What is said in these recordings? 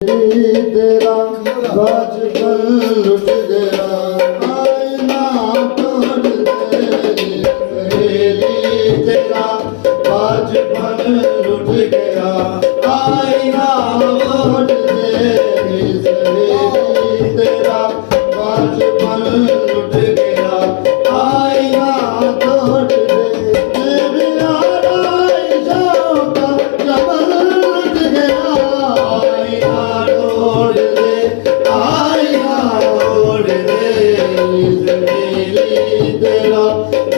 तेरा बचपन लुट गया आईना तोड़ दे सहेली तेरा बचपन लुट गया आईना तोड़ दे सहेली तेरा बचपन लुट गया आईना तोड़ दे तेरी आराइशों का जबल लुट गया आईना तोड़ दे आईना तोड़ दे सहेली तेरा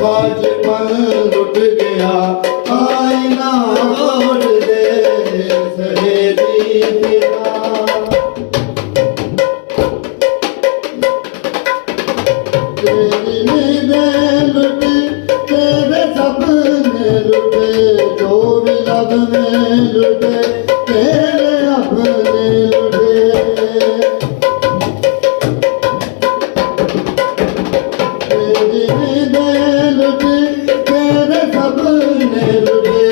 बचपन लुट गया आईना तोड़ दे सहेली तेरा तेरी नींदें लुटी तेरे सपने लुटे जो भी लब में लुटे तेरे अपने लुटे तेरी नींदें लुटी तेरे सपने लुटे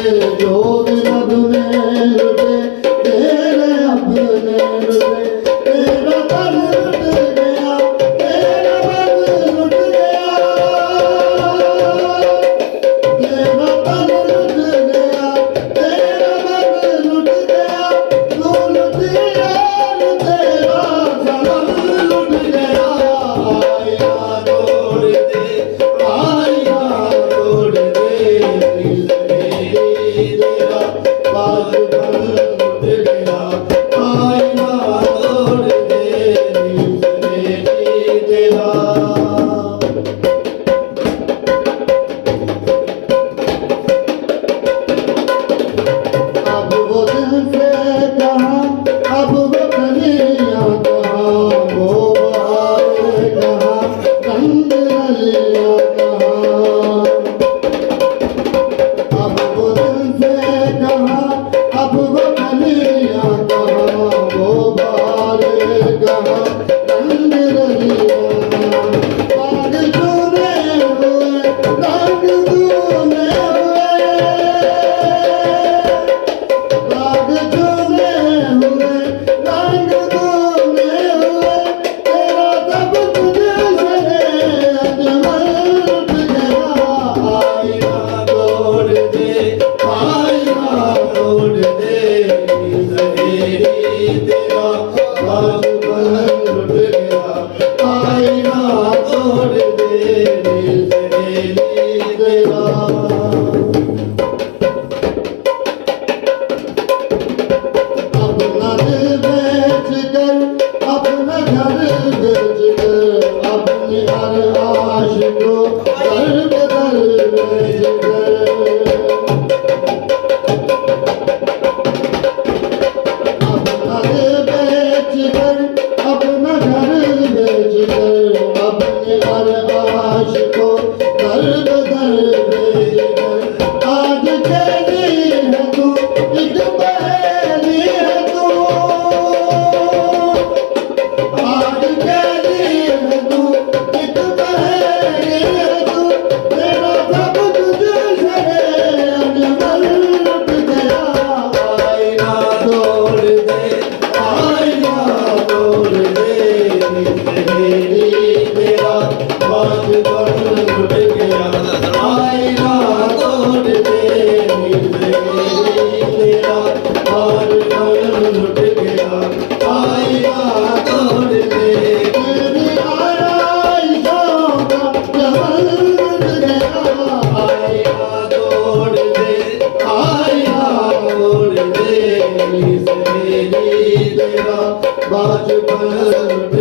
जो भी लब में लुटे तेरे अपने लुटे तेरा तन लुट गया तेरा मन लुट गया तेरा तन लुट गया तेरा मन लुट गया तू लुटिया तेरा सनम लुट गया आईना तोड़ दे आईना तोड़ दे सहेली तेरा बचपन लुट गया आईना तोड़ दे सहेली तेरा अब वो दिल से कहाँ अब वो कलियाँ कहाँ वो बहारें कहाँ रंग रलियाँ कहाँ अब वो दिल से कहाँ अब वो कलियाँ कहाँ वो बहारें कहाँ रंग रलियाँ बाग चूने हुए रंग दूने हुए बाग चूने हुए रंग दूने हुए तेरा सब कुछ से अजमल लुट गया आईना तोड़ दे आईना तोड़ दे सहेली तेरा बचपन लुट गया आईना तोड़ दे सहेली तेरा अपना दिल बेच कर अपना घर बेच कर अपनी हर आश को दर बदर बेच कर अपना दिल बेच कर अपना घर बेच कर अपनी हर आश को दर बदर बेच कर आज तेरी है तू एक पहेली है तू आज तेरी है तू एक पहेली है तू तेरा सब कुछ से अजमल लुट गया आईना तोड़ दे आईना तोड़ दे सहेली तेरा बचपन लुट गया आईना तोड़ दे सहेली तेरा बचपन लुट गया आईना तोड़ दे तेरी आराइशों का जबल लुट गया आईना तोड़ दे आईना तोड़ दे सहेली तेरा बचपन लुट